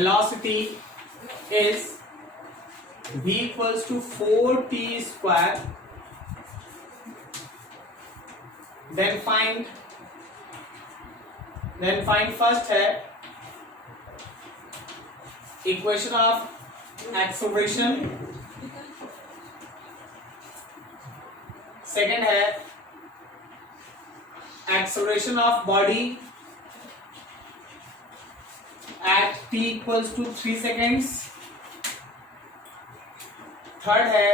velocity is v equals to 4t square, then find first है equation of acceleration, second है acceleration of body at t equals to 3 seconds, third है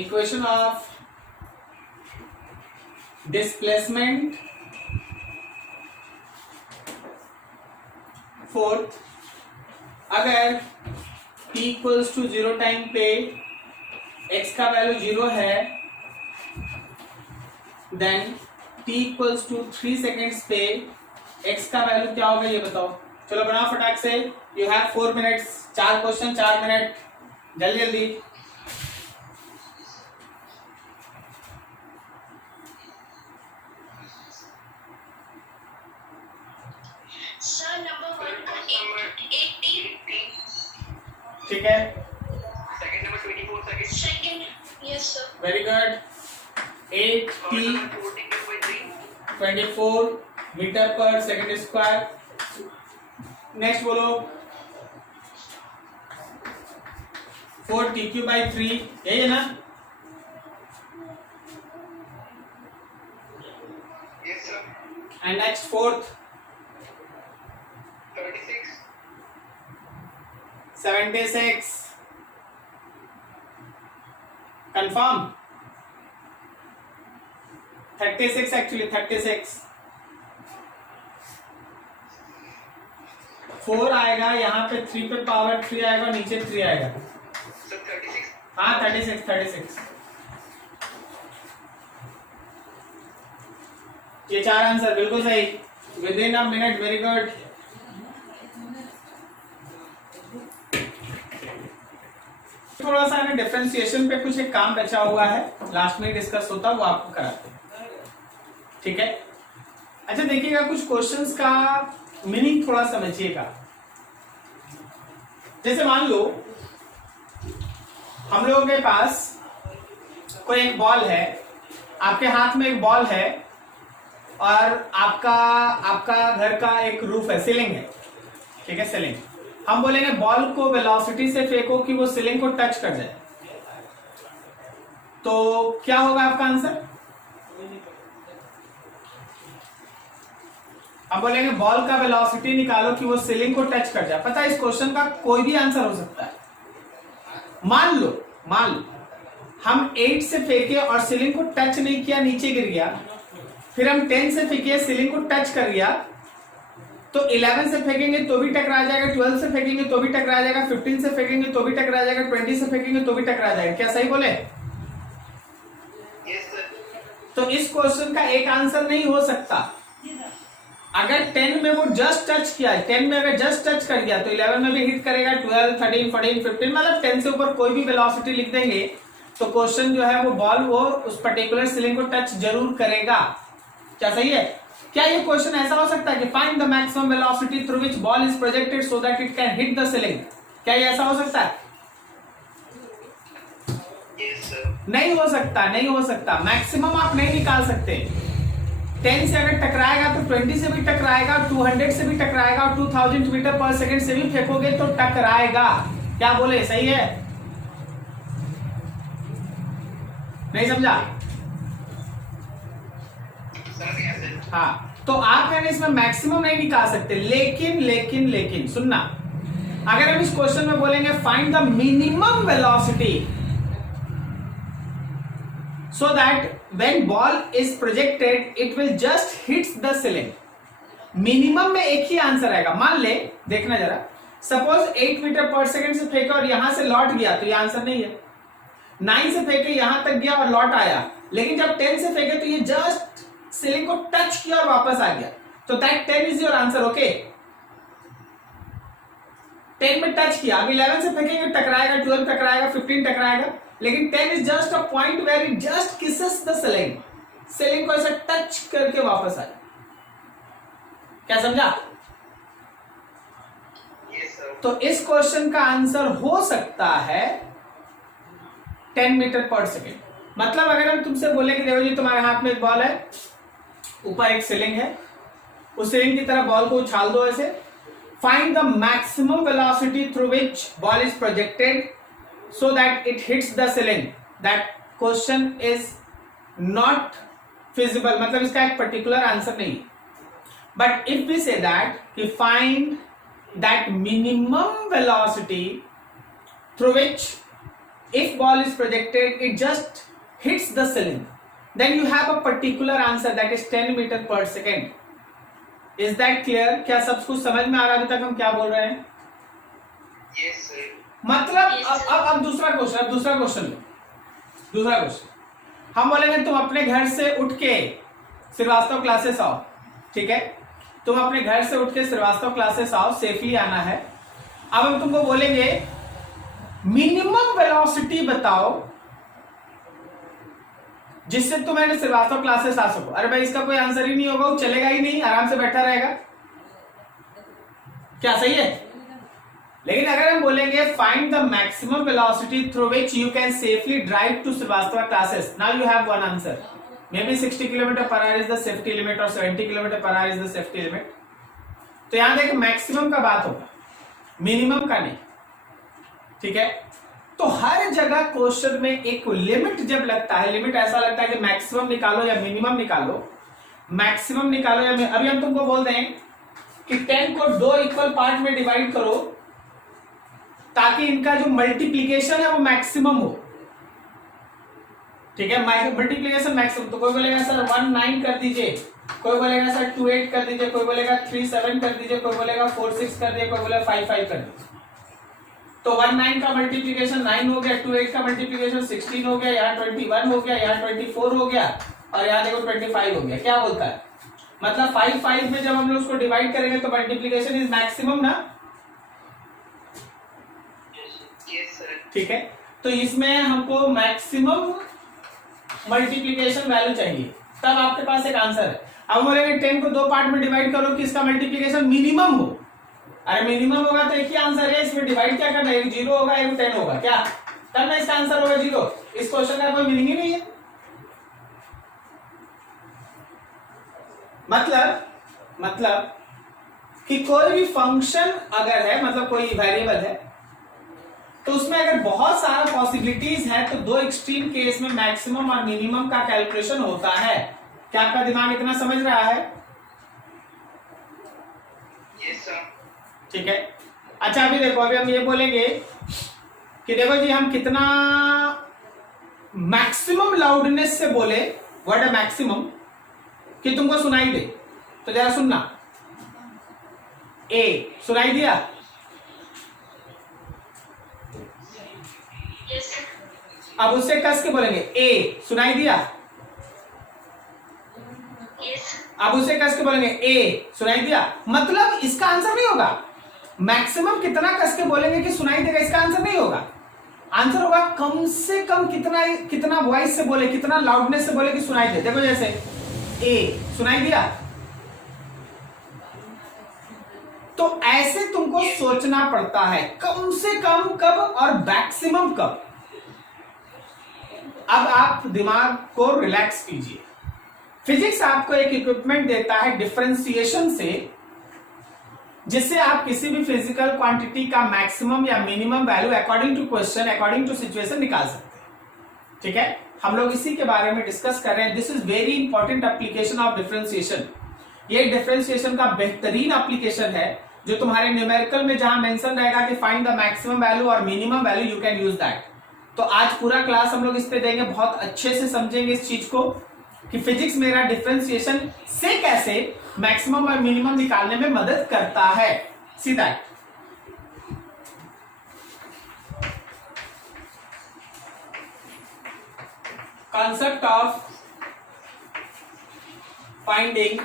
equation of displacement, fourth अगर t equals to 0 time पे x का value 0 है then t equals to 3 seconds पे x का value क्या होगा ये बताओ। चलो बनाओ फटाक से, you have 4 minutes, 4 question 4 minute, जल्दी जल्दी। ठीक है, second number 24 second, second yes sir, very good. 8t 24 metre पर सेकंड स्क्वायर। नेक्स्ट बोलो 4t³/3, यही है ना? Yes sir. And next fourth 76 confirm. 36 actually 36 4 आएगा यहाँ पे, 3 पे पावर 3 आएगा, नीचे 3 आएगा। सर 36, हाँ 36 ये 4 आंसर बिल्कुल सही, with in a minute, very good. थोड़ा सा डिफरेंशिएशन पे कुछ एक काम बचा हुआ है, लास्ट में डिस्कस होता वो आपको कराते हैं, ठीक है? अच्छा देखिएगा, कुछ क्वेश्चंस का मीनिंग थोड़ा समझिएगा। जैसे मान लो हम लोगों के पास कोई एक बॉल है, आपके हाथ में एक बॉल है और आपका घर का एक रूफ है, सीलिंग है, ठीक है, सीलिंग। हम बोलेंगे बॉल को वेलोसिटी से फेंको कि वो सीलिंग को टच कर जाए, तो क्या होगा आपका आंसर? हम बोलेंगे बॉल का वेलोसिटी निकालो कि वो सीलिंग को टच कर जाए। पता है इस क्वेश्चन का कोई भी आंसर हो सकता है। मान लो हम 8 से फेंके और सीलिंग को टच नहीं किया, नीचे गिर गया। फिर हम 10 से फेंके, सीलिंग को टच कर गया, तो 11 से फेंकेंगे तो भी टकरा जाएगा, 12 से फेंकेंगे तो भी टकरा जाएगा, 15 से फेंकेंगे तो भी टकरा जाएगा, 20 से फेंकेंगे तो भी टकरा जाएगा। क्या सही बोले? Yes sir. तो इस क्वेश्चन का एक आंसर नहीं हो सकता। अगर 10 में वो जस्ट टच किया है, 10 में अगर जस्ट टच कर गया तो 11 में भी हिट करेगा, 12, 13, 14, 15, मतलब 10 से ऊपर कोई भी वेलोसिटी लिख देंगे तो क्वेश्चन जो है वो बॉल वो उस पर्टिकुलर सीलिंग को टच जरूर करेगा। क्या सही है? क्या ये क्वेश्चन ऐसा हो सकता है कि find the maximum velocity through which ball is projected so that it can hit the ceiling? क्या ये ऐसा हो सकता है? Yes sir. नहीं हो सकता। मैक्सिमम आप नहीं निकाल सकते। 10 से अगर टकराएगा तो 20 से भी टकराएगा, 200 से भी टकराएगा, 2000 मीटर पर सेकंड से भी फेंकोगे तो टकराएगा। क्या बोले? सही है? नहीं समझा? हाँ, तो आप कहने इसमें मैक्सिमम नहीं निकाल सकते, लेकिन सुनना, अगर हम इस क्वेश्चन में बोलेंगे find the minimum velocity so that when ball is projected it will just hits the ceiling, minimum में एक ही आंसर आएगा। मान ले, देखना जरा, सपोज 8 मीटर पर सेकंड से फेंका और यहां से लौट गया तो ये आंसर नहीं है। 9 से फेंके यहां तक गया और लौट आया, लेकिन जब 10 से फेंके तो ये जस्ट सीलिंग को टच किया और वापस आ गया, तो that 10 is your answer. Okay, 10 में टच किया, अब 11 से फेंकेंगे टकराएगा, 12 टकराएगा, 15 टकराएगा, लेकिन 10 is just a point where it just kisses the ceiling को ऐसा टच करके वापस आए। क्या समझा? sir. तो इस क्वेश्चन का आंसर हो सकता है 10 मीटर पर सेकेंड। मतलब अगर हम तुमसे बोले कि देखो जी तुम्हारे हाथ में एक बॉल है, ऊपर एक सीलिंग है, उस सीलिंग की तरफ बॉल को उछाल दो ऐसे, find the maximum velocity through which ball is projected so that it hits the ceiling, that question is not feasible. मतलब इसका एक पर्टिकुलर आंसर नहीं। But if we say that find that minimum velocity through which if ball is projected it just hits the ceiling, then you have a particular answer that is 10 meter per second. is that clear? क्या सब कुछ समझ में आ रहा है अभी तक हम क्या बोल रहे हैं? Yes, sir. मतलब अब दूसरा क्वेश्चन हम बोलेंगे तुम अपने घर से उठ के श्रीवास्तव क्लासेस आओ, ठीक है? तुम अपने घर से उठ के श्रीवास्तव क्लासेस आओ, सेफली आना है। अब हम तुमको बोलेंगे मिनिमम वेलोसिटी बताओ जिससे तुम्हें श्रीवास्तव क्लासेस आ सको। अरे भाई इसका कोई आंसर ही नहीं होगा, वो चलेगा ही नहीं, आराम से बैठा रहेगा। क्या सही है? लेकिन अगर हम बोलेंगे find the maximum velocity through which you can safely drive to Srivastava classes, now you have one answer. Maybe 60 kilometre per hour is the safety limit और 70 kilometre per hour is the safety limit. तो यहां देख maximum का बात होगा, minimum का नहीं, ठीक है? तो हर जगह क्वेश्चन में एक लिमिट जब लगता है, लिमिट ऐसा लगता है कि मैक्सिमम निकालो या मिनिमम निकालो, मैक्सिमम निकालो या अभी हम तुमको बोल दें कि 10 को 2 इक्वल पार्ट में डिवाइड करो ताकि इनका जो मल्टीप्लीकेशन है वो मैक्सिमम हो, ठीक है? Multiplication maximum. तो कोई बोलेगा सर 1 9 कर दीजिए, कोई बोलेगा सर 2 8 कर दीजिए, कोई बोलेगा 3 7 कर दीजिए, कोई बोलेगा 4 6 कर दीजिए, कोई बोलेगा 5 5 कर दीजिए। तो 1 9 का मल्टीप्लीकेशन 9 हो गया, 2 8 का मल्टीप्लीकेशन 16 हो गया, यहाँ 21 हो गया, यहाँ 24 हो गया और यहाँ देखो 25 हो गया। क्या बोलता है? मतलब 5 5 में जब हम लोग उसको डिवाइड करेंगे तो मल्टीप्लीकेशन इज मैक्सिमम ना? Yes, sir. ठीक है, तो इसमें हमको मैक्सिमम मल्टीप्लीकेशन वैल्यू चाहिए, तब आपके पास एक आंसर है। अब बोलेंगे 10 को 2 पार्ट में डिवाइड करो कि इसका मल्टीप्लीकेशन मिनिमम हो। अरे मिनिमम होगा तो एक ही आंसर है, इसमें डिवाइड क्या करना है? एक 0 होगा, एक 10 होगा, क्या तब ना इसका आंसर होगा 0। इस क्वेश्चन का कोई मीनिंग ही नहीं है। मतलब कि कोई भी फंक्शन अगर है, मतलब कोई वेरिएबल है, तो उसमें अगर बहुत सारा पॉसिबिलिटीज है तो 2 एक्सट्रीम केस में मैक्सिमम और मिनिमम का कैलकुलेशन होता है। क्या आपका दिमाग इतना समझ रहा है? Yes, sir. ठीक है। अच्छा अभी देखो, अभी हम ये बोलेंगे कि देखो जी हम कितना मैक्सिमम लाउडनेस से बोले, वर्ड है मैक्सिमम, कि तुमको सुनाई दे। तो जरा सुनना, ए सुनाई दिया? Yes, sir. अब उससे कस के बोलेंगे ए सुनाई दिया। Yes. अब उसे कस के बोलेंगे ए सुनाई दिया। मतलब इसका आंसर नहीं होगा मैक्सिमम कितना कस के बोलेंगे कि सुनाई देगा, इसका आंसर नहीं होगा। आंसर होगा कम से कम कितना वॉइस से बोले, कितना लाउडनेस से बोले कि सुनाई दे। देखो जैसे ए सुनाई दिया, तो ऐसे तुमको सोचना पड़ता है कम से कम कब और मैक्सिमम कब। अब आप दिमाग को रिलैक्स कीजिए। फिजिक्स आपको एक इक्विपमेंट देता है डिफरेंशिएशन से, जिससे आप किसी भी फिजिकल क्वांटिटी का मैक्सिमम या minimum value according to question, according to situation निकाल सकते हैं। ठीक है, हम लोग इसी के बारे में डिस्कस कर रहे हैं। This is very important application of differentiation. ये डिफरेंशिएशन का बेहतरीन एप्लीकेशन है, जो तुम्हारे न्यूमेरिकल में जहां मेंशन रहेगा कि फाइंड द मैक्सिमम वैल्यू और minimum value, you can use that. तो आज पूरा क्लास हम लोग इस पे देंगे, बहुत अच्छे से समझेंगे इस चीज को कि फिजिक्स मेरा डिफरेंशिएशन से कैसे मैक्सिमम और मिनिमम निकालने में मदद करता है। सीधा concept of finding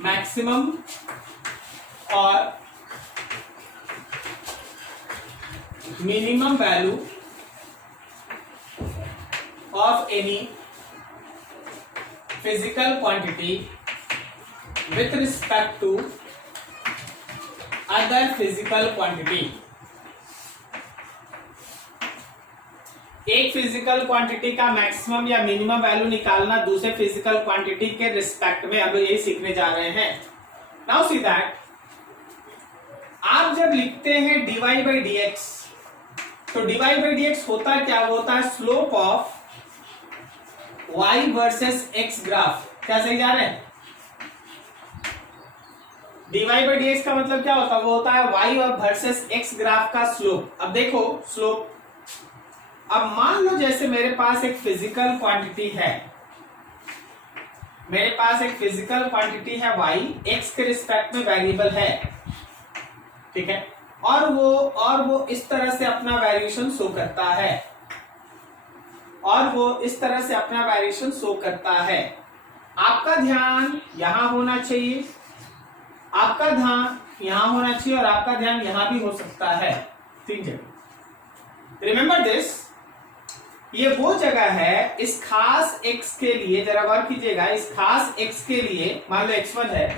maximum or minimum value of any physical quantity with respect to other physical quantity। एक फिजिकल क्वांटिटी का मैक्सिमम या मिनिमम वैल्यू निकालना दूसरे फिजिकल क्वांटिटी के रिस्पेक्ट में हम लोग यही सीखने जा रहे हैं। नाउ सी दैट आप जब लिखते हैं dy by dx, तो dy by dx होता क्या? होता है slope of y versus x graph. क्या सही जा रहे हैं? dy by dx का मतलब क्या होता है? वो होता है y और वर्सेस x ग्राफ का स्लोप। अब देखो स्लोप, अब मान लो जैसे मेरे पास एक फिजिकल क्वांटिटी है, मेरे पास एक फिजिकल क्वांटिटी है y, x के रिस्पेक्ट में वेरिएबल है, ठीक है, और वो इस तरह से अपना वेरिएशन शो करता है, और वो इस तरह से अपना वेरिएशन शो करता है। आपका ध्यान यहां होना चाहिए, आपका ध्यान यहां होना चाहिए, और आपका ध्यान यहां भी हो सकता है, तीन जगह। रिमेंबर दिस, ये वो जगह है इस खास x के लिए, जरा गौर कीजिएगा, इस खास x के लिए मान लो x1 है,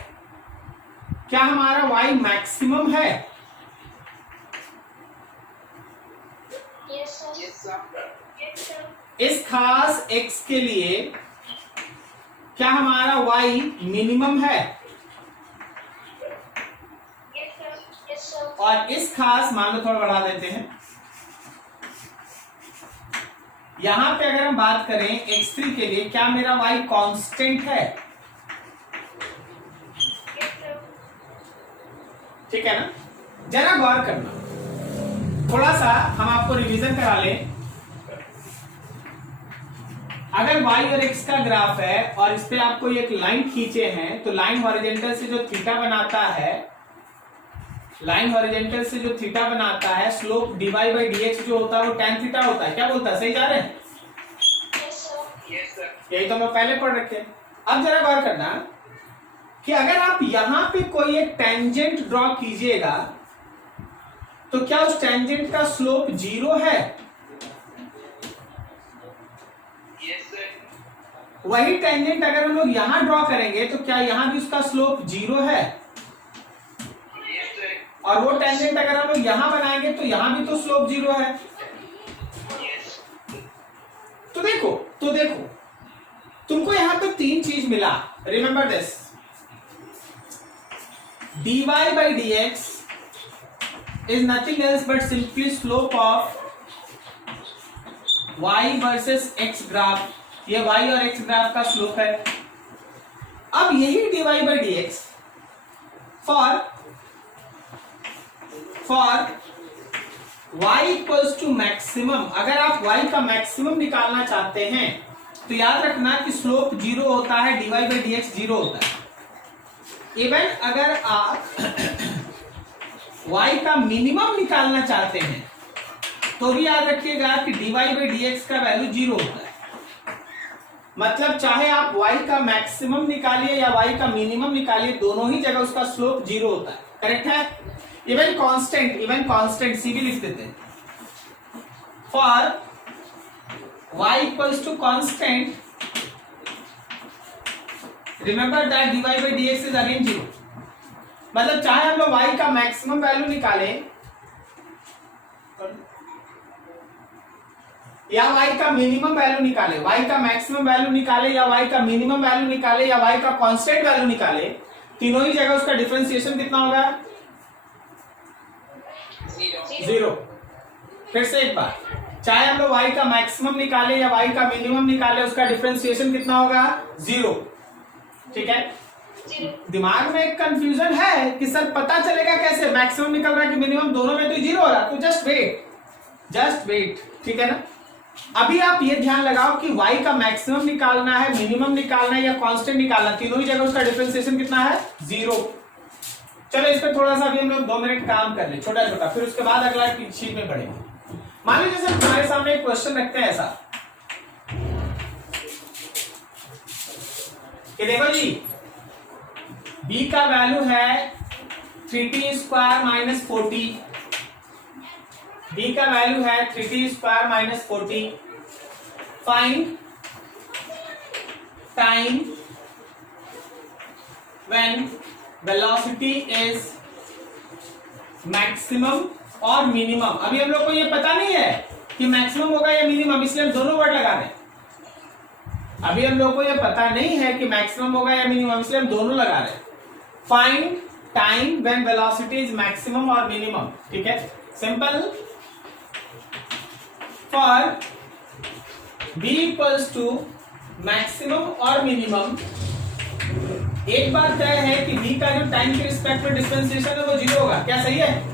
क्या हमारा y मैक्सिमम है? Yes, sir. इस खास x के लिए क्या हमारा y मिनिमम है? Yes, sir. और इस खास, मान लो थोड़ा बढ़ा देते हैं, यहां पे अगर हम बात करें x3 के लिए, क्या मेरा y कांस्टेंट है? ठीक है ना? जरा गौर करना, थोड़ा सा हम आपको रिवीजन करा लें। अगर y और x का ग्राफ है और इस पे आपको एक लाइन खींचे हैं, तो लाइन हॉरिजॉन्टल से जो थीटा बनाता है, लाइन हॉरिजॉन्टल से जो थीटा बनाता है, स्लोप dy by dx जो होता है वो tan थीटा होता है। क्या बोलता है? सही जा रहे हैं? Yes, sir. यही तो हम पहले पढ़ रखे। अब जरा गौर करना कि अगर आप यहां पे कोई एक टेंजेंट ड्रॉ कीजिएगा, तो क्या उस टेंजेंट का स्लोप 0 है? Yes, sir. वही टेंजेंट अगर हम लोग यहां ड्रॉ करेंगे, तो क्या यहां भी उसका स्लोप 0 है? Yes, sir. और वो टेंजेंट अगर हम लोग यहां बनाएंगे, तो यहां भी तो स्लोप 0 है। Yes. तो देखो तुमको यहां पे तीन चीज मिला। Remember this, dy by dx is nothing else but simply slope of y versus x graph. ये y और x ग्राफ का स्लोप है। अब यही dy by dx for y equals to maximum, अगर आप y का मैक्सिमम निकालना चाहते हैं, तो याद रखना कि स्लोप 0 होता है, dy by dx 0 होता है। इवन अगर आप y का मिनिमम निकालना चाहते हैं, तो भी याद रखिएगा कि dy by dx का वैल्यू 0 होता है। मतलब चाहे आप y का मैक्सिमम निकालिए या y का मिनिमम निकालिए, दोनों ही जगह उसका स्लोप 0 होता है। करेक्ट है? इवन कांस्टेंट सी भी लिख देते हैं। For y equals to constant, remember that dy by dx is again 0। मतलब चाहे हम लोग y का मैक्सिमम वैल्यू निकालें या y का मिनिमम वैल्यू निकाले, y का मैक्सिमम वैल्यू निकाले या y का मिनिमम वैल्यू निकाले या y का कांस्टेंट वैल्यू निकाले, तीनों ही जगह उसका डिफरेंशिएशन कितना होगा? 0। फिर से एक बार, चाहे हम लोग y का मैक्सिमम निकाले या y का मिनिमम निकाले, उसका डिफरेंशिएशन कितना होगा? 0। ठीक है? दिमाग में एक कंफ्यूजन है कि सर पता चलेगा कैसे, मैक्सिमम निकल रहा है कि मिनिमम, दोनों में तो 0 हो रहा, तो जस्ट वेट। ठीक है ना? अभी आप ये ध्यान लगाओ कि y का मैक्सिमम निकालना है, मिनिमम निकालना है या कांस्टेंट निकालना, तीनों ही जगह उसका डिफरेंशिएशन कितना है? 0। चलो इस पे थोड़ा सा अभी हम लोग 2 मिनट काम कर ले, छोटा छोटा, फिर उसके बाद अगला शीट में बढ़ेंगे। मान लीजिए जैसे हमारे सामने एक क्वेश्चन रखते हैं ऐसा कि देखो जी, b का वैल्यू है 3t square minus 4t, b का वैल्यू है 3t square minus 4t। Find time when velocity is maximum और मिनिमम। अभी हम लोग को ये पता नहीं है कि मैक्सिमम होगा या मिनिमम, इसलिए हम दोनों वर्ड लगा रहे हैं। अभी हम लोग को ये पता नहीं है कि मैक्सिमम होगा या मिनिमम, इसलिए हम दोनों लगा रहे हैं। Find time when velocity is maximum और मिनिमम। ठीक है, simple. For v equals to maximum और मिनिमम, एक बात तय है कि v का जो टाइम के रिस्पेक्ट में डिफरेंशिएशन है वो 0 होगा। क्या सही है?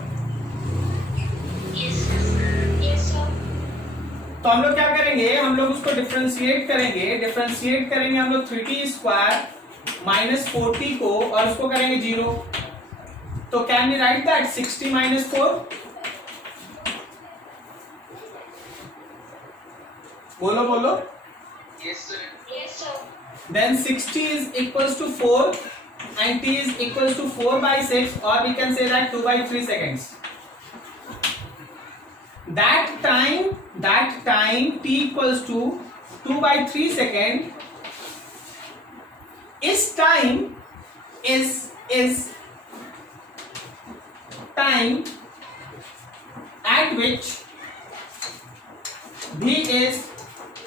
तो हम लोग क्या करेंगे, हम लोग उसको डिफरेंशिएट करेंगे हम लोग 3t स्क्वायर माइनस 4t को, और उसको करेंगे 0। तो can we write that 60 minus 4? बोलो बोलो। Yes, sir. Then 60 is equals to 4 and t is equals to 4 by 6, or we can say that 2 by 3 seconds. That time t equals to 2 by 3 second is time at which v is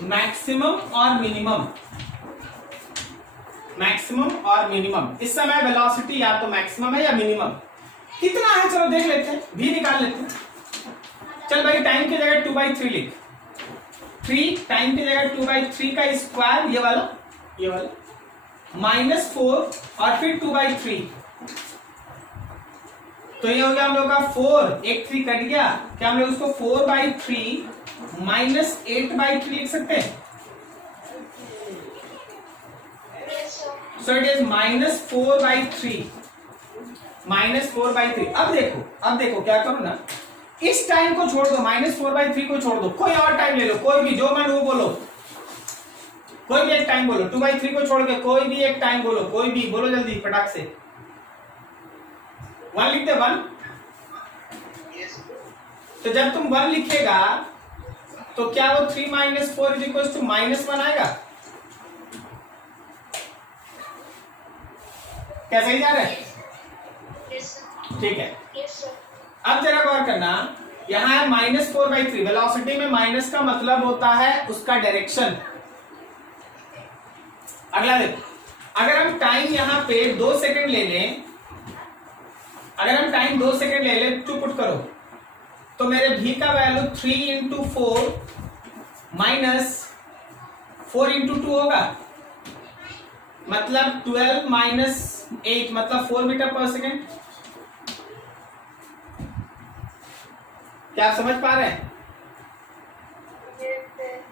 maximum और minimum. Maximum और minimum, इस समय velocity या तो maximum है या minimum. कितना है चलो देख लेते हैं, v निकाल लेते हैं। चल भाई, टाइम की जगह 2/3 लिख। 3 टाइम की जगह 2/3 का स्क्वायर, ये वाला -4 और फिर 2/3। तो ये हो गया हम लोग का 4, एक 3 कट गया। क्या हम लोग उसको 4/3 -8/3 लिख सकते हैं? So it is -4/3। अब देखो क्या करो ना, इस टाइम को छोड़ दो, -4/3 को छोड़ दो, कोई और टाइम ले लो, कोई भी, जो मन वो बोलो, कोई भी एक टाइम बोलो। 2/3 को छोड़ के कोई भी एक टाइम बोलो, कोई भी बोलो, जल्दी फटाक से। 1 लिखते 1। Yes. तो जब तुम 1 लिखेगा तो क्या वो 3 - 4 इज इक्वल टू -1 आएगा? क्या सही जा रहा है? ठीक है। अब जरा गौर करना, यहाँ है -4/3। वेलोसिटी में माइनस का मतलब होता है उसका डायरेक्शन। अगला देखो, अगर हम टाइम यहाँ पे 2 सेकंड ले लें, टू पुट करो, तो मेरे v का वैल्यू 3 × 4 - 4 × 2 होगा, मतलब 12 - 8 मतलब 4 मीटर पर सेकेंड। क्या आप समझ पा रहे हैं?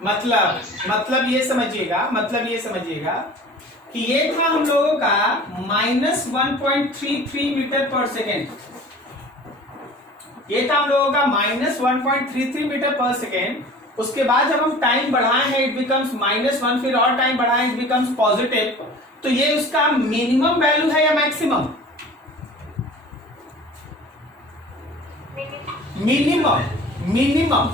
मतलब ये समझिएगा कि ये था हम लोगों का -1.33 मीटर पर सेकेंड। ये था हम लोगों का -1.33 मीटर पर सेकेंड। उसके बाद जब हम टाइम बढ़ाए हैं, इट बिकम्स -1, फिर और टाइम बढ़ाए, इट बिकम्स पॉजिटिव। तो ये उसका मिनिमम वैल्यू है या मैक्सिमम? मिनिमम।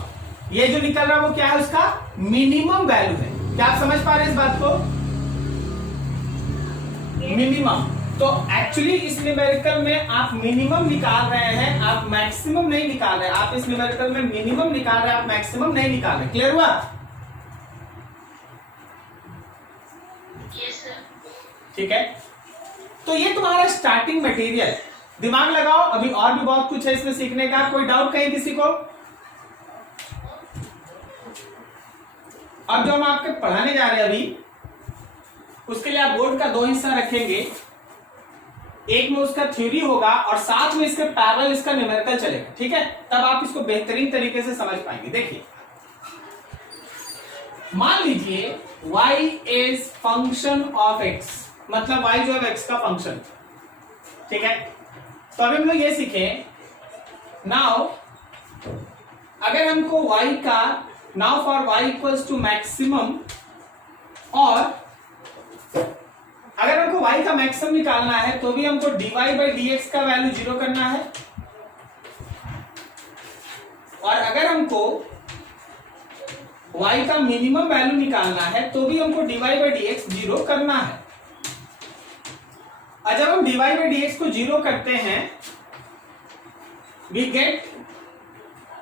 ये जो निकल रहा है वो क्या है? उसका मिनिमम वैल्यू है। क्या आप समझ पा रहे हैं इस बात को? मिनिमम। तो एक्चुअली इस न्यूमेरिकल में आप मिनिमम निकाल रहे हैं, आप मैक्सिमम नहीं निकाल रहे। आप इस न्यूमेरिकल में मिनिमम निकाल रहे हैं, आप मैक्सिमम नहीं निकाल रहे। क्लियर हुआ? ठीक है, तो ये तुम्हारा स्टार्टिंग मटेरियल। दिमाग लगाओ, अभी और भी बहुत कुछ है इसमें सीखने का। कोई डाउट कहीं किसी को? अब जो हम आपके पढ़ाने जा रहे हैं अभी, उसके लिए आप बोर्ड का 2 हिस्सा रखेंगे। एक में उसका थ्योरी होगा और साथ में इसके पैरेलल इसका न्यूमेरिकल चलेगा। ठीक है, तब आप इसको बेहतरीन तरीके से समझ पाएंगे। देखिए, मान लीजिए y is function of x, मतलब y जो है x का फंक्शन। ठीक है, तो अभी हम लोग ये सीखे। नाउ अगर हमको y का, now for y equals to maximum, और अगर हमको y का मैक्सिमम निकालना है तो भी हमको dy/dx का वैल्यू 0 करना है, और अगर हमको y का मिनिमम वैल्यू निकालना है तो भी हमको dy/dx 0 करना है। और जब हम dy बाई डी एक्स को जीरो करते हैं we get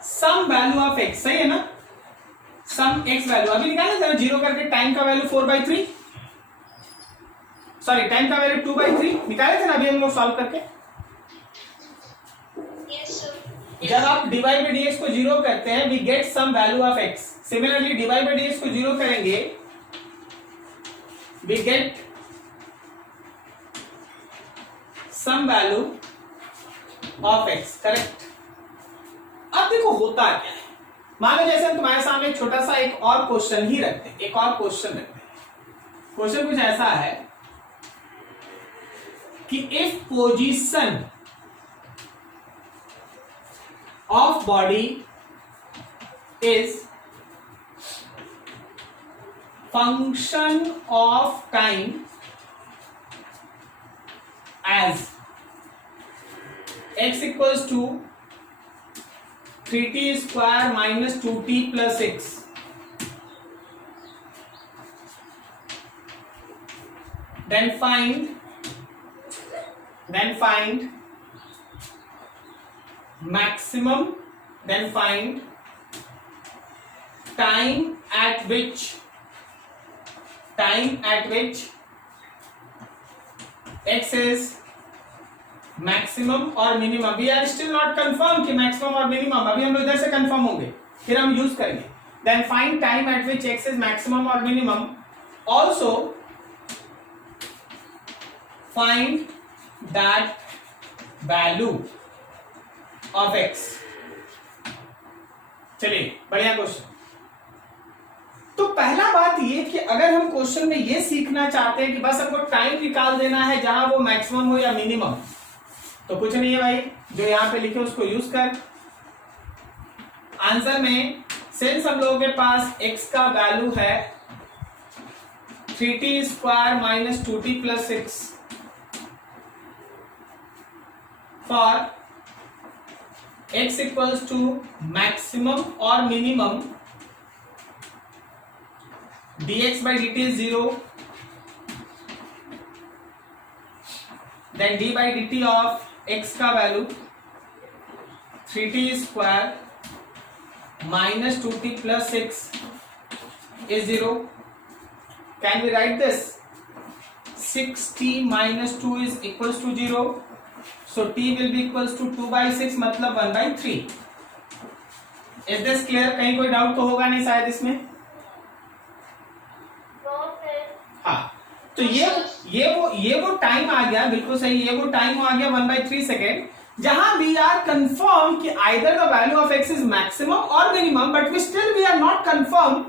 some value of x, सही है ना, सम x वैल्यू अभी निकाले थे ना जीरो करके, टाइम का वैल्यू 4/3, सॉरी टाइम का वैल्यू 2/3 निकाले थे ना अभी हम लोग सॉल्व करके। जब आप dy बाई डी एक्स को जीरो करते हैं we get some value of x, similarly dy by D X को जीरो करेंगे we get some value of x, correct. अब देखो होता क्या है, मान लो जैसे हम तुम्हारे सामने एक छोटा सा एक और क्वेश्चन ही रखते हैं, एक और क्वेश्चन रखते हैं। क्वेश्चन कुछ ऐसा है कि if position of body is function of time as x equals to 3t square minus 2t plus 6, then find maximum, then find time at which x is maximum और minimum. We are still not confirm कि maximum और minimum, अभी हम इधर से confirm होंगे फिर हम यूज करेंगे। Then find time at which x is maximum और minimum, also find that value of x. चलिए बढ़िया क्वेश्चन। तो पहला बात ये कि अगर हम क्वेश्चन में ये सीखना चाहते हैं कि बस हमको टाइम निकाल देना है जहां वो मैक्सिमम हो या मिनिमम, तो कुछ नहीं है भाई, जो यहां पे लिखे उसको यूज कर। आंसर में सिंस हम लोगों के पास x का वैल्यू है 3t square minus 2t plus 6 for x equals to maximum और minimum dx by dt is 0, then d by dt of x का value 3t square minus 2t plus 6 is 0. Can we write this? 6t minus 2 is equals to 0. So t will be equals to 2/6 मतलब 1/3. Is this clear? कहीं कोई doubt तो होगा नहीं शायद इसमें। हाँ, तो ये वो टाइम आ गया, बिल्कुल सही, ये वो टाइम आ गया 1/3 सेकेंड, जहां वी आर कंफर्म कि either the value of x is maximum और minimum, but we are not confirm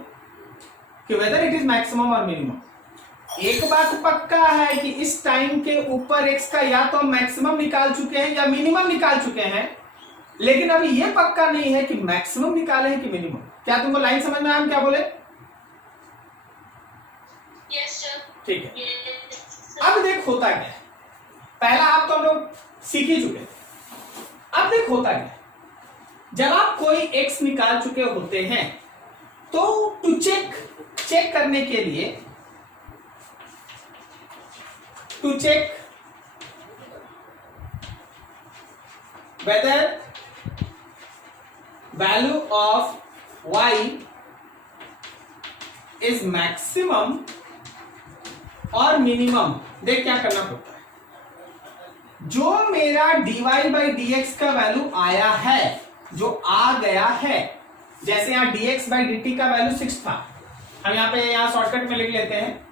कि वेदर इट इज मैक्सिमम और मिनिमम। एक बात पक्का है कि इस टाइम के ऊपर एक्स का या तो मैक्सिमम निकाल चुके हैं या मिनिमम निकाल चुके हैं, लेकिन अभी ये पक्का नहीं है कि मैक्सिमम निकाले हैं कि मिनिमम। क्या तुमको लाइन समझ में आया हम क्या बोले? ठीक है। अब देख होता क्या है, पहला आप तो हम लोग सीख ही चुके, अब देख होता क्या है, जब आप कोई x निकाल चुके होते हैं तो टू चेक करने के लिए, to check whether value of y is maximum और मिनिमम, देख क्या करना पड़ता है। जो मेरा dy बाई डी एक्स का वैल्यू आया है, जो आ गया है, जैसे यहां dx बाई dt का वैल्यू 6 था, हम यहां शॉर्टकट में लिख लेते हैं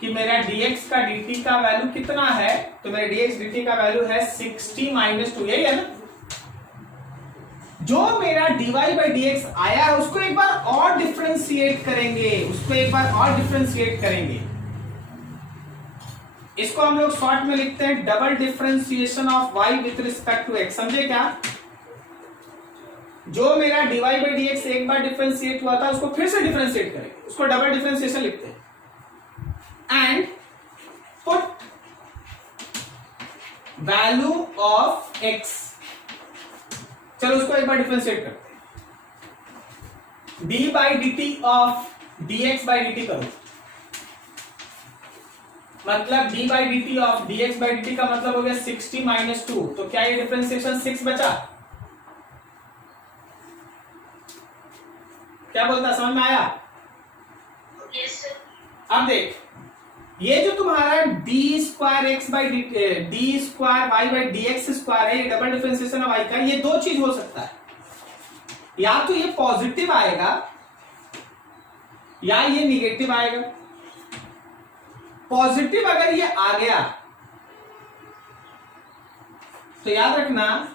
कि मेरा dx का dt का वैल्यू कितना है, तो मेरे dx dt का वैल्यू है 60 माइनस 2, यही है ना। जो मेरा dy बाई dx आया है उसको एक बार और डिफरेंशिएट करेंगे, इसको हम लोग शॉर्ट में लिखते हैं double differentiation of y with respect to x। समझे क्या? जो मेरा dy बाई dx एक बार डिफरेंशिएट हुआ था उसको फिर से डिफरेंशिएट करेंगे, उसको डबल डिफरेंशिएशन लिखते हैं। And put value of x, चलो उसको एक बार डिफरेंशिएट करते हैं। d by dt of dx by dt करो, मतलब D by d T of D x by d T का मतलब हो गया 60 माइनस 2, तो क्या ये डिफरेंशिएशन 6 बचा? क्या बोलता, समझ में आया? Yes, sir. अब देख, ये जो तुम्हारा D square x by D square Y by D X square है, ये डबल डिफरेंशिएशन ऑफ वाई का, ये दो चीज हो सकता है, या तो ये पॉजिटिव आएगा या ये निगेटिव आएगा। पॉजिटिव अगर ये आ गया तो याद रखना,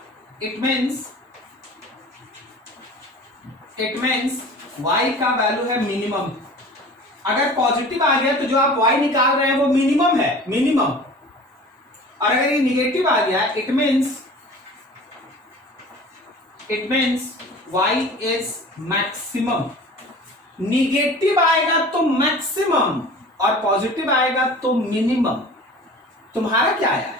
इट मीन्स y का वैल्यू है मिनिमम। अगर पॉजिटिव आ गया तो जो आप y निकाल रहे हैं वो मिनिमम है, मिनिमम। और अगर ये निगेटिव आ गया, it means y is maximum. Negative आएगा तो मैक्सिमम और पॉजिटिव आएगा तो मिनिमम। तुम्हारा क्या आया है?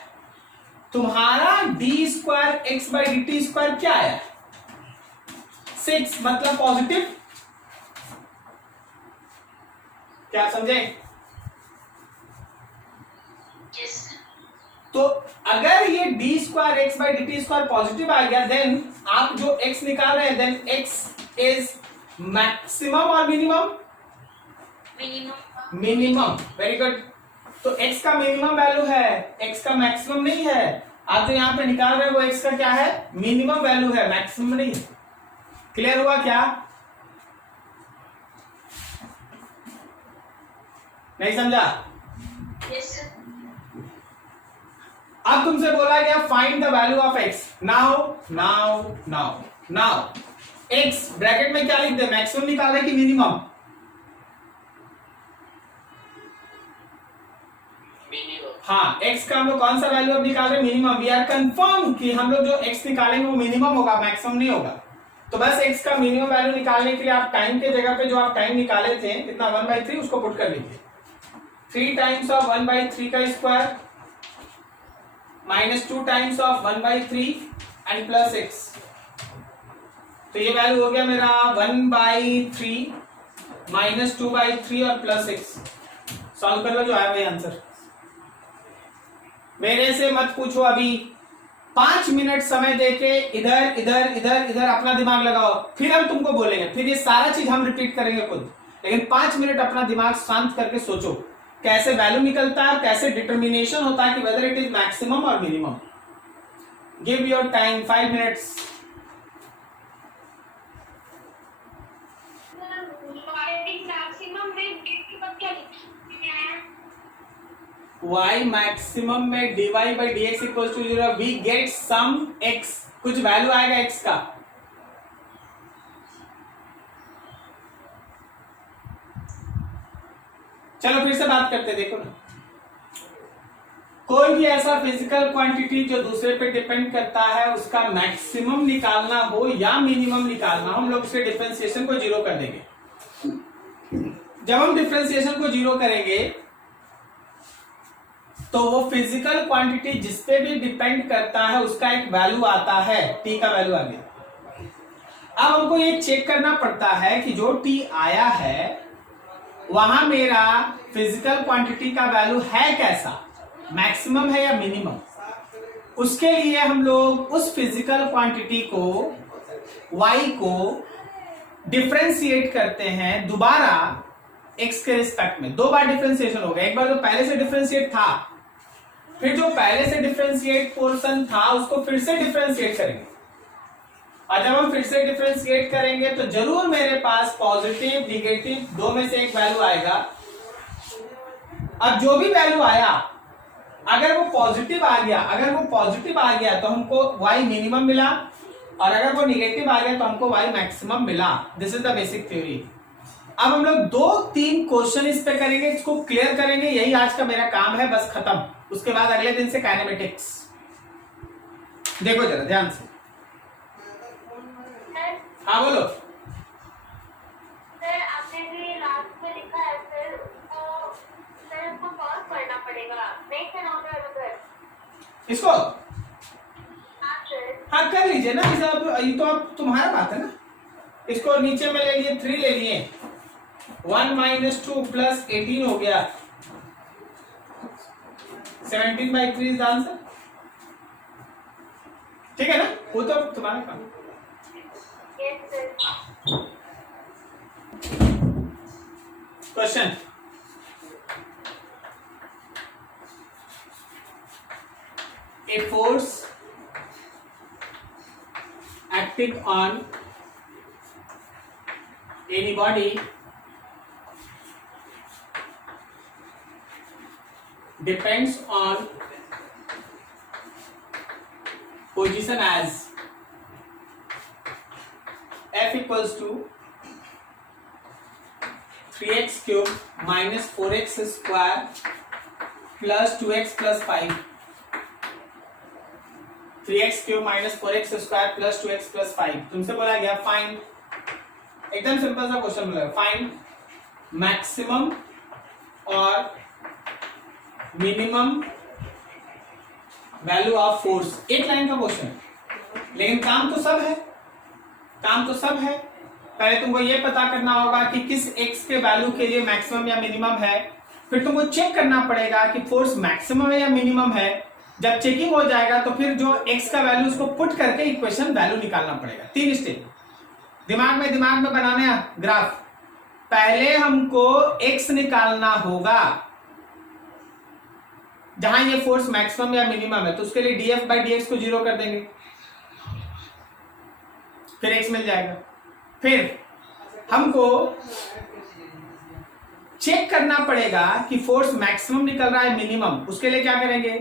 तुम्हारा D square x by d t square क्या आया है? 6, मतलब पॉजिटिव। क्या समझे? Yes. तो अगर ये d square x by d t square positive आ गया, देन आप जो x निकाल रहे हैं, देन x इज मैक्सिमम और minimum? Minimum. Minimum. Very good. तो x का मिनिमम वैल्यू है, x का मैक्सिमम नहीं है। आप जो यहां पे निकाल रहे हैं वो x का क्या है? मिनिमम वैल्यू है, मैक्सिमम नहीं। क्लियर हुआ क्या? नहीं समझा? Yes, sir. अब तुमसे बोला गया find the value of x। Now x bracket में क्या लिख दे? मैक्सिमम निकाल रहे कि मिनिमम? Minimum. हाँ, x का हम लोग कौन सा वैल्यू अब निकाल रहे हैं? मिनिमम। वी आर कंफर्म कि हम लोग जो x निकालेंगे वो मिनिमम होगा, मैक्सिमम नहीं होगा। तो बस x का मिनिमम वैल्यू निकालने के लिए आप टाइम के जगह पे जो आप टाइम निकाले थे कितना 1/3 उसको पुट कर लीजिए। 3 टाइम्स ऑफ 1/3 का square minus 2 times of 1/3 and plus x। तो ये वैल्यू हो गया मेरा 1/3 माइनस 2/3 और प्लस x। सॉल्व कर लो जो आया वही आंसर। मेरे से मत पूछो अभी, 5 मिनट समय देके इधर इधर इधर इधर अपना दिमाग लगाओ, फिर हम तुमको बोलेंगे, फिर ये सारा चीज हम रिपीट करेंगे खुद। लेकिन 5 मिनट अपना दिमाग शांत करके सोचो कैसे वैल्यू निकलता है, कैसे डिटर्मिनेशन होता है कि वेदर इट इज मैक्सिमम और minimum. Give your time 5 minutes. y maximum में dy by D X equal to 0, we get some x, कुछ वैल्यू आएगा x का। चलो फिर से बात करते, देखो ना, कोई भी ऐसा फिजिकल क्वांटिटी जो दूसरे पे डिपेंड करता है उसका मैक्सिमम निकालना हो या मिनिमम निकालना हो, हम लोग उसके डिफरेंशिएशन को 0 कर देंगे। जब हम डिफरेंशिएशन को 0 करेंगे तो वो फिजिकल क्वांटिटी जिस पे भी डिपेंड करता है उसका एक वैल्यू आता है, t का वैल्यू आ गया। अब हमको ये चेक करना पड़ता है कि जो t आया है वहां मेरा फिजिकल क्वांटिटी का वैल्यू है कैसा, मैक्सिमम है या मिनिमम। उसके लिए हम लोग उस फिजिकल क्वांटिटी को y को डिफरेंशिएट करते हैं दोबारा x के रिस्पेक्ट में। 2 बार डिफरेंशिएशन होगा, एक बार तो पहले से डिफरेंशिएट था, फिर जो पहले से डिफरेंशिएट पोर्शन था उसको फिर से डिफरेंशिएट करेंगे। और जब हम फिर से डिफरेंशिएट करेंगे तो जरूर मेरे पास पॉजिटिव निगेटिव 2 में से एक वैल्यू आएगा। अब जो भी वैल्यू आया, अगर वो पॉजिटिव आ गया तो हमको y मिनिमम मिला, और अगर वो निगेटिव आ गया तो हमको y मैक्सिमम मिला। This is the basic theory. अब हम लोग 2-3 क्वेश्चन इस पे करेंगे, इसको क्लियर करेंगे, यही आज का मेरा काम है, बस खत्म। उसके बाद अगले दिन से काइनेमेटिक्स। देखो जरा ध्यान से। हाँ बोलो। सर आपने भी लास्ट में लिखा है, सर उसको पॉज करना पड़ेगा, नहीं सुनाओगे उधर इसको हाँ सर। हाँ कर लीजिए ना, ये तो अब तुम्हारा बात है ना। इसको नीचे में ले लिए, 3 ले लिए, 1 - 2 + 18 हो गया। 17/3 इज द आंसर। ठीक है ना, वो तो तुम्हारा काम। Yes, sir. Question, a force acting on any body depends on position as F equals to 3x cube minus 4x square plus 2x plus 5। 3x cube minus 4x square plus 2x plus 5। तुमसे बोला गया find, एकदम simple सा question बोला, find maximum और minimum value of force. एक line का question, लेकिन काम तो सब है, काम तो सब है। पहले तुमको ये पता करना होगा कि किस x के वैल्यू के लिए मैक्सिमम या मिनिमम है, फिर तुमको चेक करना पड़ेगा कि फोर्स मैक्सिमम है या मिनिमम है। जब चेकिंग हो जाएगा तो फिर जो x का वैल्यू उसको पुट करके इक्वेशन वैल्यू निकालना पड़ेगा। 3 स्टेप दिमाग में बनाने ग्राफ। पहले हमको x निकालना होगा जहां ये फोर्स मैक्सिमम या मिनिमम है, तो उसके लिए dF/dx को 0 कर देंगे, फिर x मिल जाएगा। फिर हमको चेक करना पड़ेगा कि फोर्स मैक्सिमम निकल रहा है मिनिमम, उसके लिए क्या करेंगे,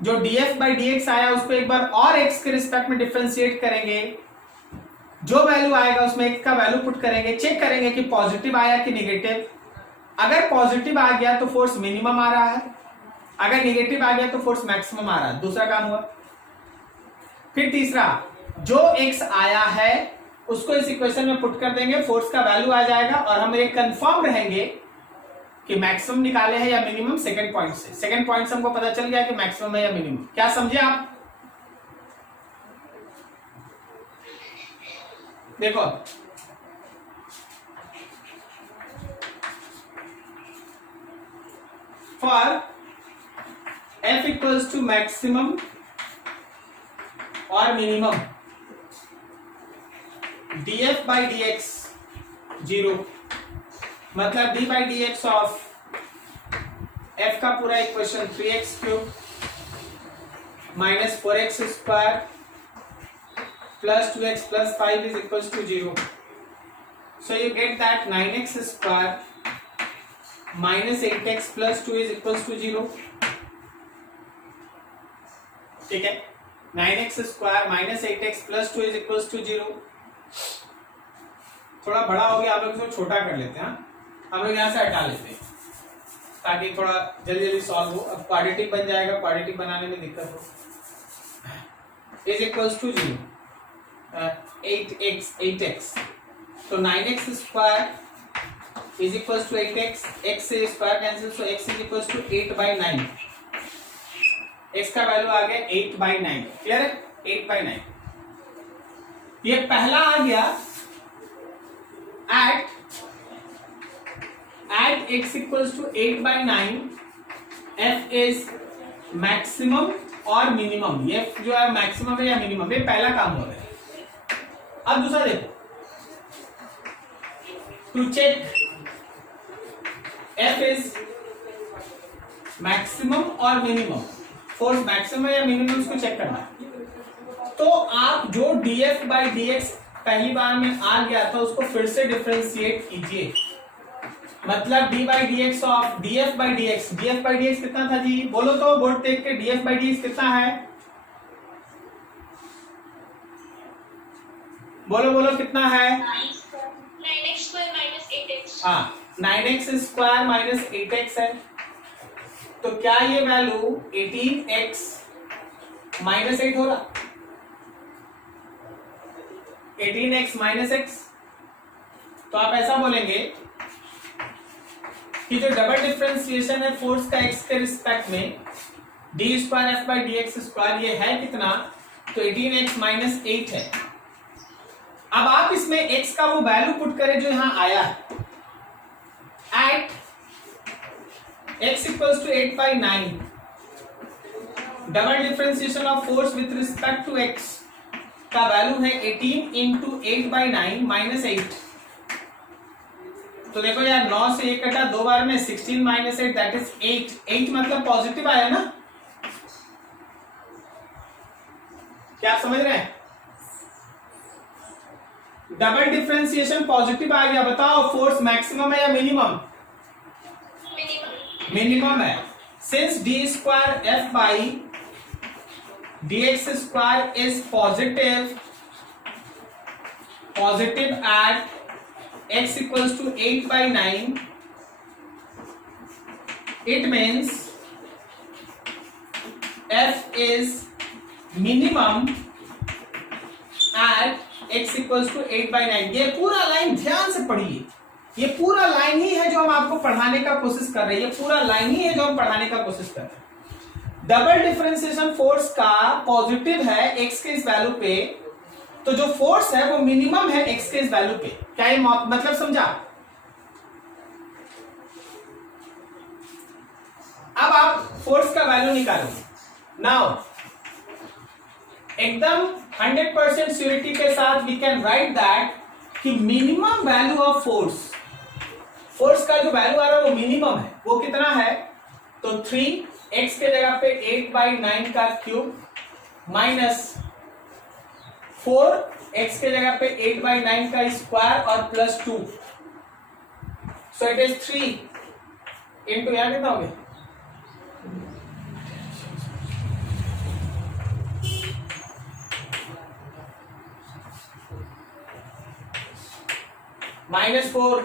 जो dF/dx आया उसको एक बार और x के रिस्पेक्ट में डिफरेंशिएट करेंगे, जो वैल्यू आएगा उसमें x का वैल्यू पुट करेंगे, चेक करेंगे कि पॉजिटिव आया कि नेगेटिव। अगर पॉजिटिव आ गया तो फोर्स मिनिमम आ रहा है, अगर नेगेटिव आ गया तो फोर्स मैक्सिमम आ रहा है। दूसरा काम हुआ। फिर तीसरा, जो x आया है उसको इस इक्वेशन में पुट कर देंगे, फोर्स का वैल्यू आ जाएगा और हम ये कंफर्म रहेंगे कि मैक्सिमम निकाले हैं या मिनिमम। सेकंड पॉइंट से हमको पता चल गया कि मैक्सिमम है या मिनिमम। क्या समझे आप? देखो for F equals to maximum और मिनिमम dF/dx 0, मतलब d/dx ऑफ f का पूरा equation 3x cube minus 4x square plus 2x plus 5 is equals to 0। So you get that 9x square minus 8x plus 2 is equals to 0। ठीक है, 9x square minus 8x plus 2 is equals to 0। थोड़ा बड़ा हो गया, आप लोग इसको छोटा कर लेते हैं। हम लोग यहाँ से हटा लेते हैं ताकि थोड़ा जल्दी जल्दी सॉल्व हो। अब क्वाड्रेटिक बन जाएगा, क्वाड्रेटिक बनाने में दिक्कत हो। इज इक्वल्स टू 0, 8x, तो 9x square is equals to 8x, x से square cancel, so x is equals to 8/9। x का वैल्यू आ गया 8/9। क्लियर है? 8/9। ये पहला आ गया at x equals to 8/9 f is maximum और मिनिमम। ये जो है मैक्सिमम है या मिनिमम, ये पहला काम हो रहा है। अब दूसरा देखो, to check f is maximum और मिनिमम, फोर्स मैक्सिमम है या मिनिमम, उसको चेक करना है। तो आप जो dF/dx पहली बार में आ गया था उसको फिर से डिफरेंशिएट कीजिए, मतलब d/dx ऑफ dF/dx कितना था जी? बोलो तो, बोर्ड देख के dF/dx कितना है? बोलो बोलो कितना है? 9x square minus 8x। हाँ, 9x स्क्वायर माइनस 8x है। तो क्या ये वैल्यू 18x माइनस 8 हो रहा? 18x minus x। तो आप ऐसा बोलेंगे कि जो डबल डिफरेंशिएशन है फोर्स का x के रिस्पेक्ट में, d स्क्वायर f/dx स्क्वायर, ये है कितना? तो 18x माइनस 8 है। अब आप इसमें x का वो वैल्यू पुट करें जो यहां आया है, at x equals to 8/9 double differentiation of force with respect to X का वैल्यू है 18 इंटू 8/9 माइनस 8। तो देखो यार 9 से 1 कटा 2 बार में, 16 माइनस 8 दैट इज 8। 8 मतलब पॉजिटिव आया ना, क्या आप समझ रहे हैं? डबल डिफरेंशिएशन पॉजिटिव आ गया, बताओ फोर्स मैक्सिमम है या मिनिमम? मिनिमम है। Since D square F by D X square is positive at x equals to 8/9, it means f is minimum at x equals to 8/9। ये पूरा लाइन ध्यान से पढ़िए, ये पूरा लाइन ही है जो हम आपको पढ़ाने का कोशिश कर रहे हैं, ये पूरा लाइन ही है जो हम पढ़ाने का कोशिश कर रहे हैं। डबल डिफरेंशिएशन फोर्स का पॉजिटिव है x के इस वैल्यू पे, तो जो फोर्स है वो मिनिमम है x के इस वैल्यू पे। क्या ये मतलब समझा? अब आप फोर्स का वैल्यू निकालो। नाउ एकदम 100% श्योरिटी के साथ वी कैन राइट दैट कि मिनिमम वैल्यू ऑफ फोर्स का जो वैल्यू आ रहा है वो मिनिमम है। वो कितना है? तो 3x के जगह पे 8/9 का क्यूब माइनस 4x के जगह पे 8/9 का स्क्वायर और plus 2, so it is 3 into, यहां कितना हो गया? -4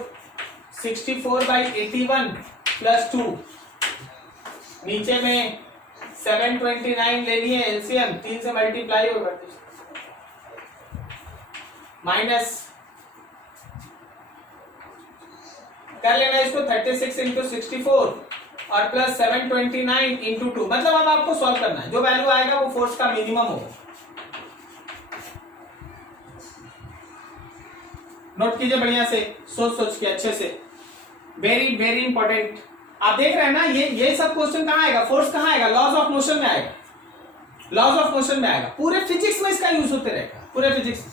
64/81 प्लस 2, नीचे में 729 ले लिए एलसीएम, 3 से मल्टीप्लाई होगा, माइनस कर लेना इसको 36 इंटू 64 और प्लस 729 इंटू 2। मतलब अब आपको सॉल्व करना है, जो वैल्यू आएगा वो फोर्स का मिनिमम होगा। नोट कीजिए बढ़िया से, सोच के अच्छे से, वेरी वेरी इंपॉर्टेंट। आप देख रहे हैं ना, ये सब क्वेश्चन कहां आएगा? फोर्स कहां आएगा? लॉज ऑफ मोशन में आएगा, लॉज ऑफ मोशन में आएगा। पूरे फिजिक्स में इसका यूज होते रहेगा, पूरे फिजिक्स।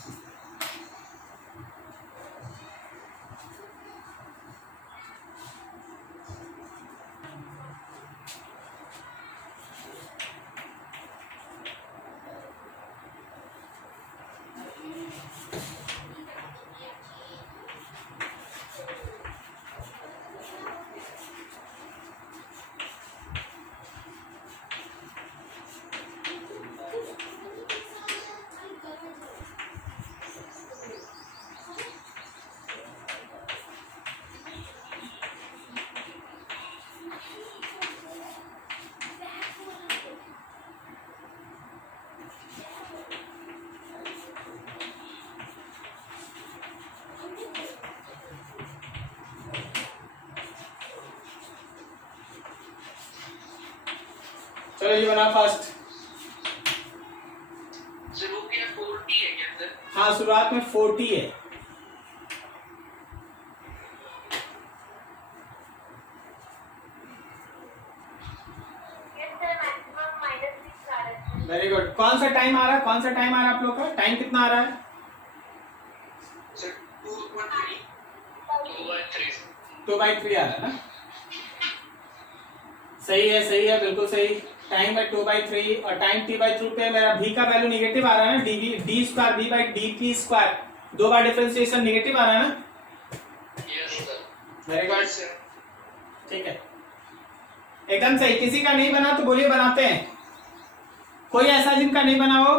चलो ये बना फर्स्ट। शुरुआत में 40 है क्या सर? हाँ शुरुआत में 40 है। Very good. कौन सा टाइम आ रहा है? कौन सा टाइम आ रहा है आप लोग का? टाइम कितना आ रहा है? सर 2/3 2/3 आ रहा है ना? सही है, सही है, बिल्कुल सही। टाइम है 2/3 और टाइम t/2 पे मेरा v का वैल्यू निगेटिव आ रहा है ना, d square v by d t square, 2 बार डिफरेंशिएशन निगेटिव आ रहा है ना? Yes sir. वेरी गुड, ठीक है, एकदम सही। किसी का नहीं बना तो बोलिए बनाते हैं। कोई ऐसा जिनका नहीं बना हो?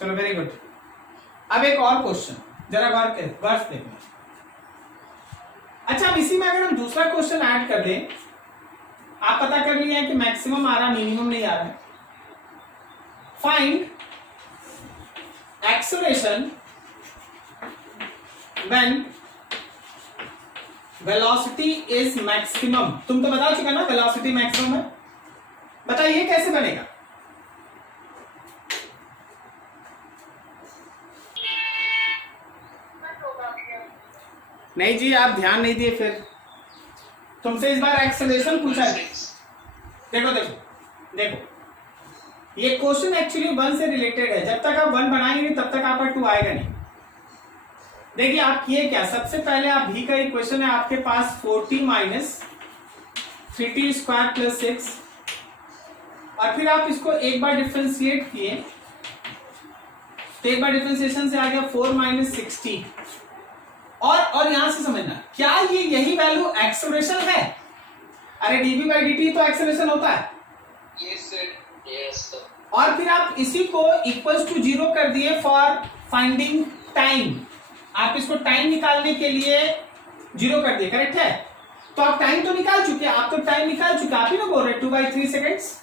चलो वेरी गुड। अब एक और क्वेश्चन, जरा गौर से देखना। अच्छा, अब इसी में अगर हम दूसरा क्वेश्चन ऐड कर दें, आप पता कर लिया कि मैक्सिमम आ रहा, मिनिमम नहीं आ रहा है। Find acceleration when velocity is maximum. तुम तो बता चुका ना वेलोसिटी मैक्सिमम है। बताइए कैसे बनेगा? नहीं जी, आप ध्यान नहीं दिए। फिर तुमसे इस बार एक्सेलरेशन पूछा है। देखो देखो देखो, ये क्वेश्चन एक्चुअली 1 से रिलेटेड है। जब तक आप 1 बनाएंगे नहीं तब तक आपका 2 आएगा नहीं। देखिए आप किए क्या, सबसे पहले आप भी का इक्वेशन है आपके पास 4t minus 3t square plus 6, और फिर आप इसको एक बार डिफरेंशिएट किए तो एक बार डिफरेंशिएशन से आ गया 4 माइनस 60। और यहां से समझना, क्या ये यही वैल्यू एक्सेलरेशन है? अरे डीवी बाई डी तो एक्सेलरेशन होता है। Yes sir, yes sir. और फिर आप इसी को इक्वल्स टू 0 कर दिए फॉर फाइंडिंग टाइम। आप इसको टाइम निकालने के लिए 0 कर दिए, करेक्ट है? तो आप टाइम तो निकाल चुके, आप तो टाइम निकाल चुके, आप ही ना बोल रहे 2/3 सेकेंड्स।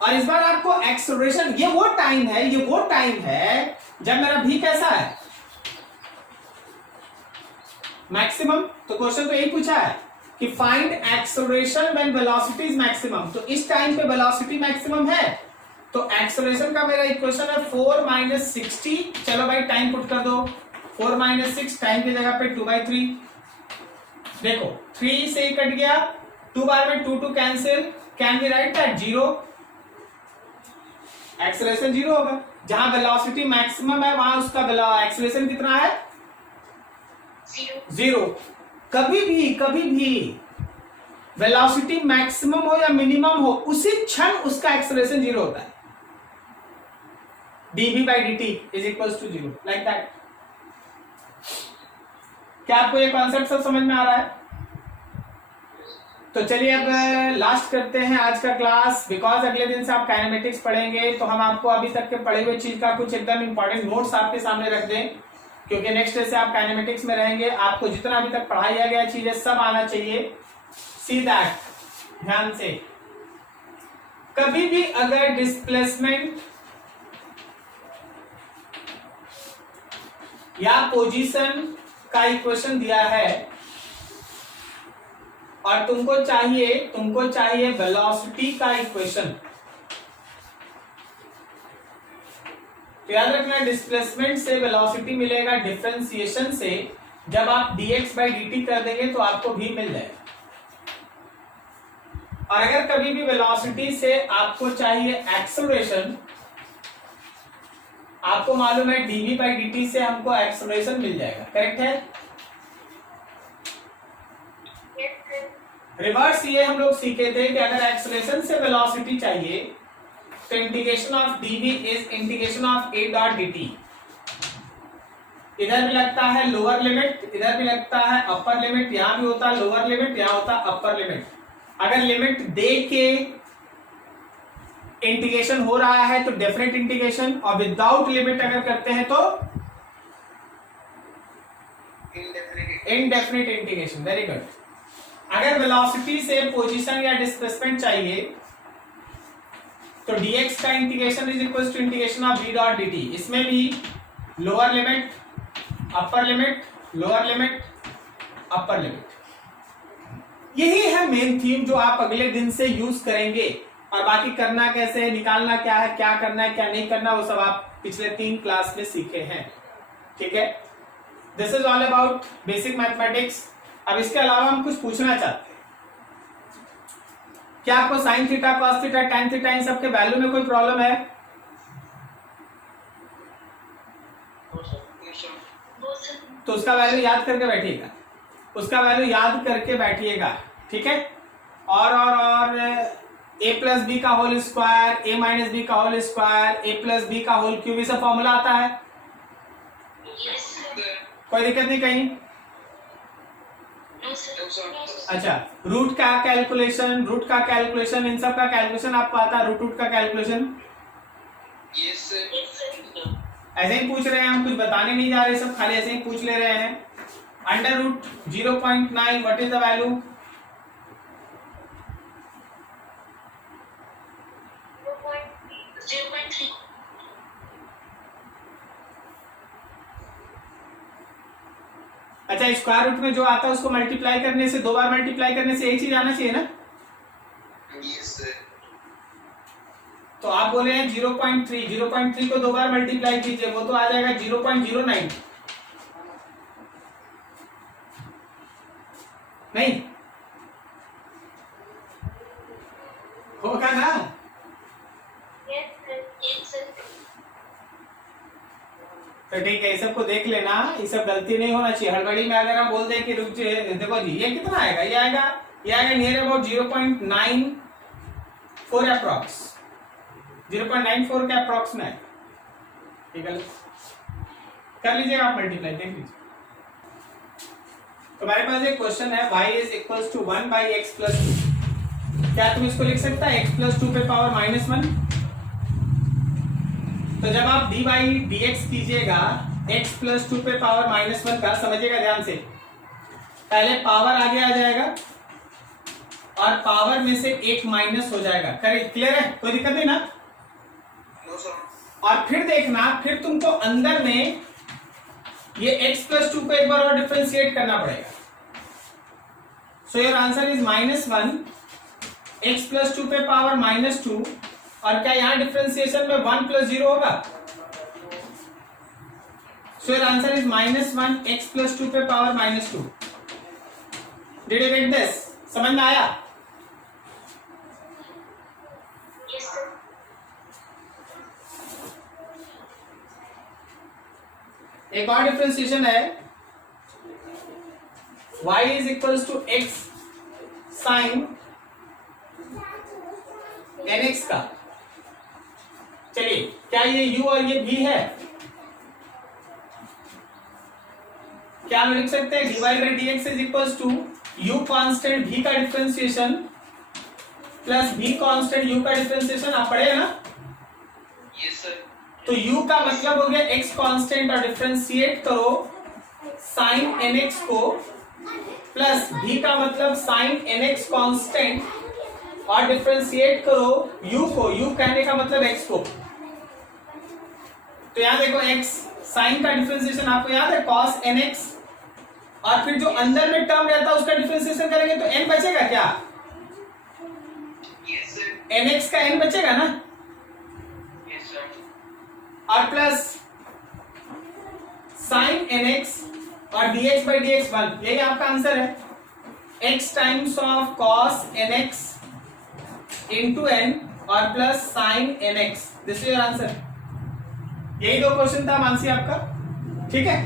और इस बार आपको एक्सेलरेशन, ये वो टाइम है जब मेरा भी कैसा है, मैक्सिमम। तो क्वेश्चन तो यही पूछा है कि find acceleration when velocity is maximum. तो इस टाइम पे वेलोसिटी मैक्सिमम है, तो एक्सेलरेशन का मेरा इक्वेशन है 4 माइनस 60। चलो भाई टाइम पुट कर दो, 4 माइनस 6 टाइम की जगह पे 2/3। देखो 3 से ही कट गया, 2 बार में 2 cancel, can be right that 0। Acceleration 0 होगा। जहां वेलोसिटी मैक्सिमम है वहां उसका एक्सेलरेशन कितना है? 0। कभी भी वेलोसिटी मैक्सिमम हो या मिनिमम हो, उसी क्षण उसका एक्सेलरेशन 0 होता है। dv by dt is equals to 0, like that। क्या आपको ये कॉन्सेप्ट सब समझ में आ रहा है? तो चलिए अब लास्ट करते हैं आज का क्लास, बिकॉज अगले दिन से आप काइनेमेटिक्स पढ़ेंगे। तो हम आपको अभी तक के पढ़े हुए चीज का कुछ एकदम इंपॉर्टेंट नोट्स आपके सामने रख दें, क्योंकि नेक्स्ट डे से आप काइनेमेटिक्स में रहेंगे। आपको जितना अभी तक पढ़ाया गया चीजें सब आना चाहिए। सी दैट, ध्यान से। कभी भी अगर डिस्प्लेसमेंट या पोजीशन का इक्वेशन दिया है और तुमको चाहिए वेलोसिटी का इक्वेशन, तो याद रखना डिस्प्लेसमेंट से वेलोसिटी मिलेगा डिफरेंशिएशन से। जब आप dx by dt कर देंगे तो आपको भी मिल जाएगा। और अगर कभी भी वेलोसिटी से आपको चाहिए एक्सेलरेशन, आपको मालूम है dv by dt से हमको एक्सेलरेशन मिल जाएगा, करेक्ट है? रिवर्स ये हम लोग सीखे थे कि अगर एक्सेलरेशन से वेलोसिटी चाहिए तो integration of dv is integration of a dot dt। इधर भी लगता है लोअर लिमिट, इधर भी लगता है अपर लिमिट, यहां भी होता है लोअर लिमिट, यहां होता है अपर लिमिट। अगर लिमिट दे के इंटीग्रेशन हो रहा है तो डेफिनेट इंटीग्रेशन, और विदाउट लिमिट अगर करते हैं तो इनडेफिनेट इंटीग्रेशन। Very good. अगर वेलोसिटी से पोजीशन या डिस्प्लेसमेंट चाहिए तो dx का integration is equal to integration of v dot dt। इसमें भी lower limit, upper limit, lower limit, upper limit. यही है मेन थीम जो आप अगले दिन से यूज करेंगे। और बाकी करना कैसे है, निकालना क्या है, क्या करना है, क्या नहीं करना, वो सब आप पिछले 3 क्लास में सीखे हैं। ठीक है, this is all about basic mathematics. अब इसके अलावा हम कुछ पूछना चाहते हैं। क्या आपको sine theta, cos theta, tan theta इन सब के वैल्यू में कोई प्रॉब्लम है? तो उसका वैल्यू याद करके बैठिएगा, उसका वैल्यू याद करके बैठिएगा। ठीक है, और a प्लस बी का whole square, a minus b का whole square, a plus b का होल क्यूब, ये सब फॉर्मूला आता है? कोई दिक्कत नहीं कहीं? अच्छा, रूट का कैलकुलेशन, इन सब का कैलकुलेशन आपको आता है? रूट का कैलकुलेशन ऐसे ही पूछ रहे हैं, हम कुछ बताने नहीं जा रहे, सब खाली ऐसे ही पूछ ले रहे हैं। Under root 0.9 what is the value? अच्छा, स्क्वायर रूट में जो आता है उसको मल्टीप्लाई करने से, 2 बार मल्टीप्लाई करने से एक चीज आना चाहिए ना? Yes sir. तो आप बोले हैं 0.3 को 2 बार मल्टीप्लाई कीजिए, वो तो आ जाएगा 0.09। नहीं होगा ना? Yes, sir. Yes, sir. तो ठीक है, ये सबको देख लेना, ये सब गलती नहीं होना चाहिए। हड़बड़ी में अगर हम बोल दें कि रुक जाइए, देखो जी ये कितना आएगा, ये आएगा नियर अबाउट 0.94 अप्रॉक्स, 0.94 के अप्रॉक्स में है। ठीक है, कर लीजिएगा आप मल्टीप्लाई, देख लीजिए। तो हमारे पास एक क्वेश्चन है y is equals to 1 by X plus 2। क्या तुम इसको लिख सकता है x प्लस 2 पे पावर -1? तो जब आप dy dx कीजिएगा x प्लस 2 पे पावर -1 का, समझिएगा ध्यान से, पहले पावर आगे आ जाएगा और पावर में से एक माइनस हो जाएगा। करेक्ट, क्लियर है, कोई दिक्कत नहीं ना? No sir. और फिर देखना, फिर तुमको अंदर में ये x प्लस 2 को एक बार और डिफरेंशिएट करना पड़ेगा। So your answer is -1 x plus 2 पे पावर -2, और क्या यहाँ डिफरेंशिएशन में 1 प्लस 0 होगा? So your answer is -1 x plus 2 पे power -2। Did you get this? समझ में आया? Yes, sir. एक और डिफरेंशिएशन है, y is equals to x sine nx का। चलिए, क्या ये u और ये v है? क्या हम लिख सकते हैं dy by dx is equals to u constant v का differentiation plus v constant u का डिफरेंशिएशन। आप पढ़े ना? Yes sir. तो u का मतलब हो गया x कांस्टेंट और डिफरेंशिएट करो साइन nx को, प्लस v का मतलब साइन nx कांस्टेंट और डिफरेंशिएट करो u को, u कहने का मतलब x को। तो यहां देखो x साइन का डिफरेंशिएशन आपको याद है cos nx, और फिर जो अंदर में टर्म रहता है उसका डिफरेंशिएशन करेंगे तो n बचेगा क्या? Yes sir. nx का n बचेगा ना, यस सर। और प्लस साइन nx और dx बाई dx 1, यही आपका आंसर है। x times of cos nx into n और plus sign nx, this is your answer. यही दो क्वेश्चन था मानसी आपका, ठीक है?